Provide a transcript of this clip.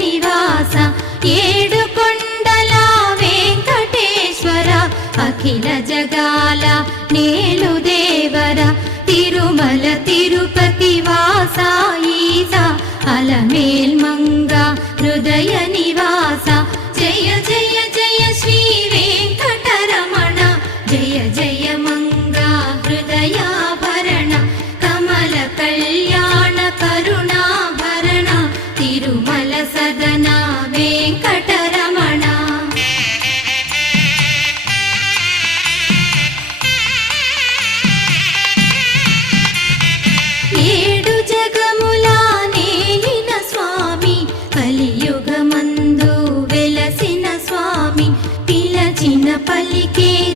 నివాస ఏడు కొండల వెంకటేశ్వర అఖిల జగాల నేలు దేవర తిరుమల తిరుపతి వాస ఈస అలమేల్ మంగ హృదయ నివాస జయ జయ జయ శ్రీ వెంకటరమణ జయ జయ మంగ హృదయాభరణ కమల కళ్యాణ కరుణాభరణ తిరుమల సదన వెంకటరమణ ఏడు జగముల నేలిన స్వామి కలియుగమందు వెలసిన స్వామి పిలచిన పలికే